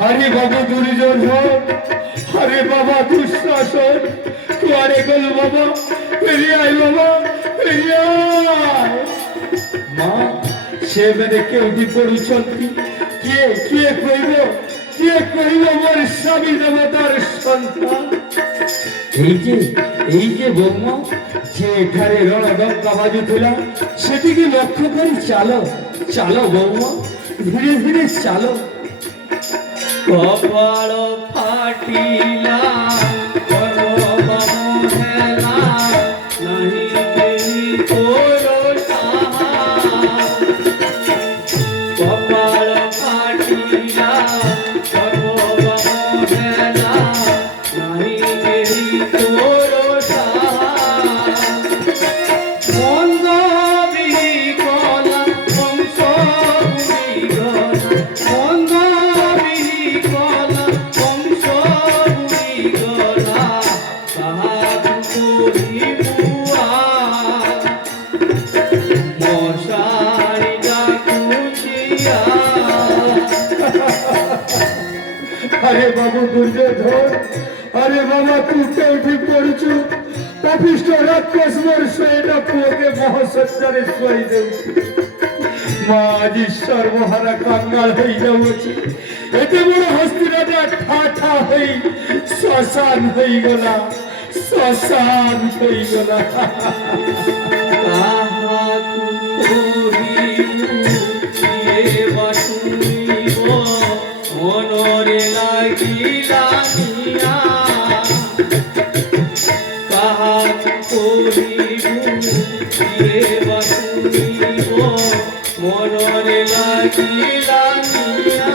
हरे बाबा दुर्योधन हरे बाबा दुशासन कुआरे गल बाबा ফিরে আয় বাবা ফিরে আয় মা সে মেরে কেউটি পড়ুছন্তি কে কইব মোর স্বামী দেবতার সন্তান এই যে বৌমা যে এখানে রণদঙ্কা বাজুଥିଲା সেটিকে লক্ষ্য করে চালো বৌমা ধীরে ধীরে চালো কপাল ফাটিলা अरे बाबू दुर्योधन अरे बाबा तू केउठी पड़ुछु पापिष्ट राक्षस मोर शयना पुओके महासज्जारे शोई देउछु मा আজি সর্বহারা কাঙ্গাল হই যাউছি এতে বড় হস্তিরাজা ঠাঠা হই শ্মশান হই গলা আহা তুই এ বাসুনি মনরে লাগিলা মিয়া কাহা করিবু এ বাসুনি মনরে লাগিলা মিয়া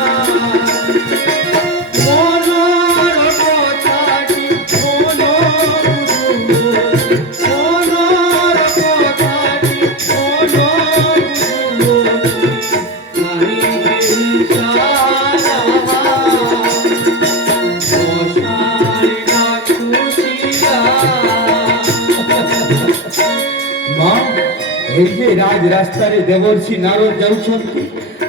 এই যে রাজ রাস্তারে দেবর্ষি নারদ যাউছন্তি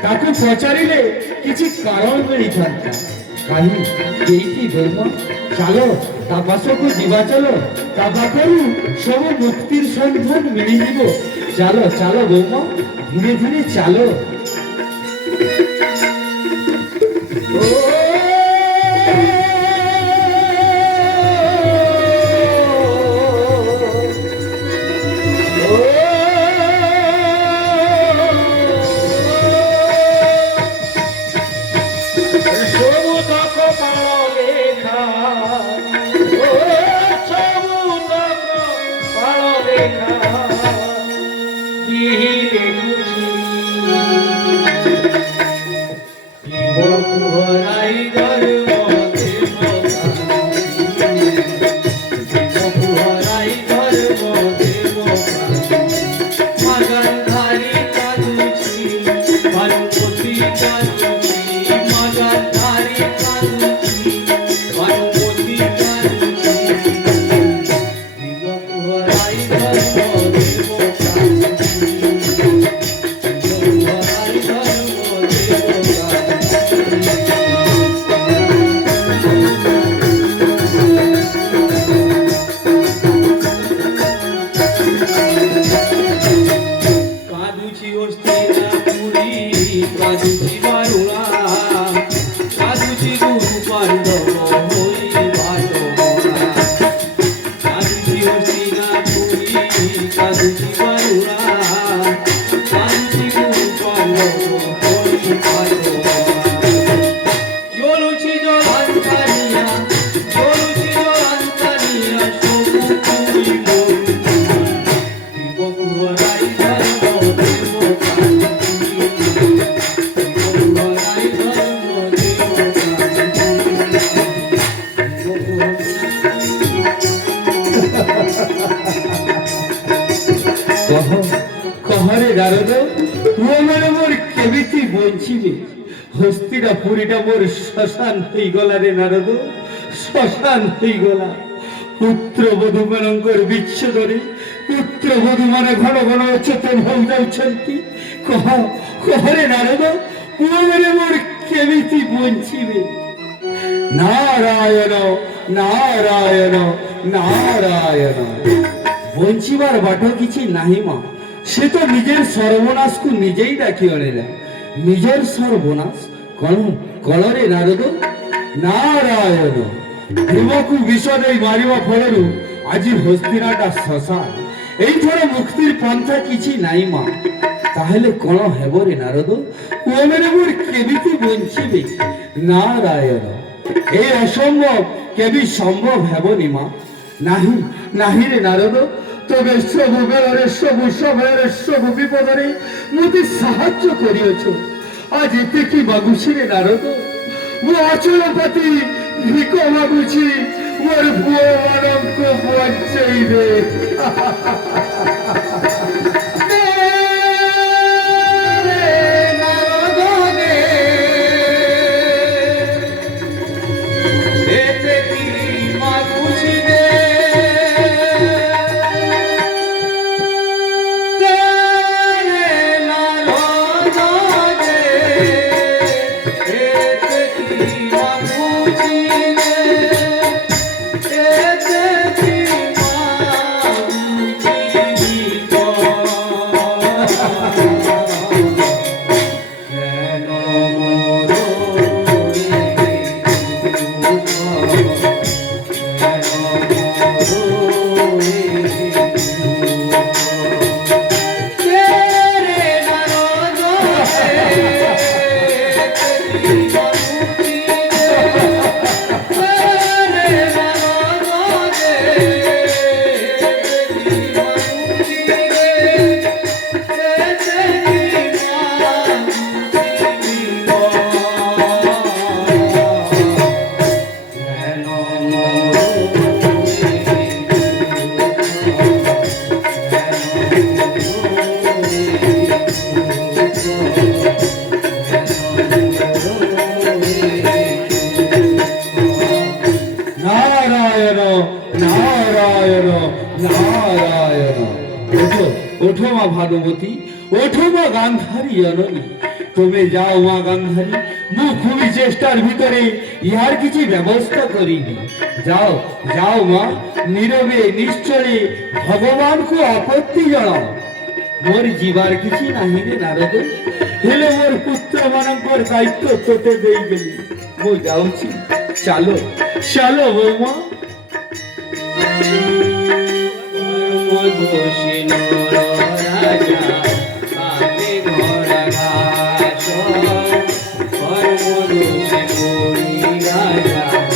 তাকে পচারিলে কিছু কারণ মিলিথান্তা কাহি এইটি ধর্ম চালো তা পাশকু ଯିବା চলো তা পাখରୁ ସବୁ মুক্তির সন্ধান মিলিଯିବ চালো বৌমা ধীরে ধীরে চালো কহ কহরে নারদ মানে মোর কেমিতি বঞ্চিবে হস্তিনাপুরীটা মোর শ্মশান হয়ে গলা রে নারদ শ্মশান হয়ে গলা পুত্রবধূ ମାନଙ୍କର ବିଚ୍ଛେଦରେ ପୁତ୍ରବଧୂ ମାନେ ଘନ ଘନ ଅଚେତନ ହୋଇ ଯାଉଛନ୍ତି କହରେ ନାରଦ ପୁଅମାନେ ମୋର କେମିତି ବଞ୍ଚିବେ ନାରାୟଣ ନାରାୟଣ ନାରାୟଣ ବଞ୍ଚିବାର ବାଟ କିଛି ନାହିଁ ମା ସେ ତ ନିଜର ସର୍ବନାଶକୁ ନିଜେଇ ଡାକି ଆଣିଲା ନିଜର ସର୍ବନାଶ କଳରେ ନାରଦ ନାରାୟଣ ଭୀମକୁ ବିଷ ଦେଇ ମାରିବା ଫଳରୁ ଆଜି ହସ୍ତିନାଟା ଶ୍ମଶାନ ଏଇଥର ମୁକ୍ତିର ପନ୍ଥା କିଛି ନାହିଁ ମା ତାହେଲେ କଣ ହେବ ରେ ନାରଦ ପୁଅମାନେ ମୋର କେମିତି ବଞ୍ଚିବେ ନାରାୟଣ ଏ ଅସମ୍ଭବ କେବେ ସମ୍ଭବ ହେବନି ମା ନାହିଁ ନାହିଁ ରେ ନାରଦ ତବେ ସବୁ ବେଳରେ ସବୁ ସମୟରେ ସବୁ ବିପଦରେ ମୋତେ ସାହାଯ୍ୟ କରିଅଛ ଆজ ଏତିକି ମାଗୁଛି ରେ ନାରଦ ମୁଁ ଅଚଳ ପାତି ଭିକ ମାଗୁଛି ମୋର ପୁଅ ମାନଙ୍କୁ ବଞ୍ଚେଇବେ ওঠো মা ভানুমতী ওঠো মা গান্ধারী জননী তুমি যাও মা গান্ধারী ମୁଁ খুবই চেষ্টার ভিতরে ইহার কিছু ব্যবস্থা করিনি যাও যাও মা নীরবে নিশ্চয়ে ভগবানকে আপত্তি জଣାও মোর জীবার কিছু নাহি রে নারদ হেলে মোর পুত্র মানଙ୍କର দায়িত্ব তোতে ଦେଇଗଲି ମୁଁ ଯାଉଛି ଚାଲ ଚାଲ বৌমা মধুসীন রাজা কাকে ঘোড়া ঘাস মধুসী রাজা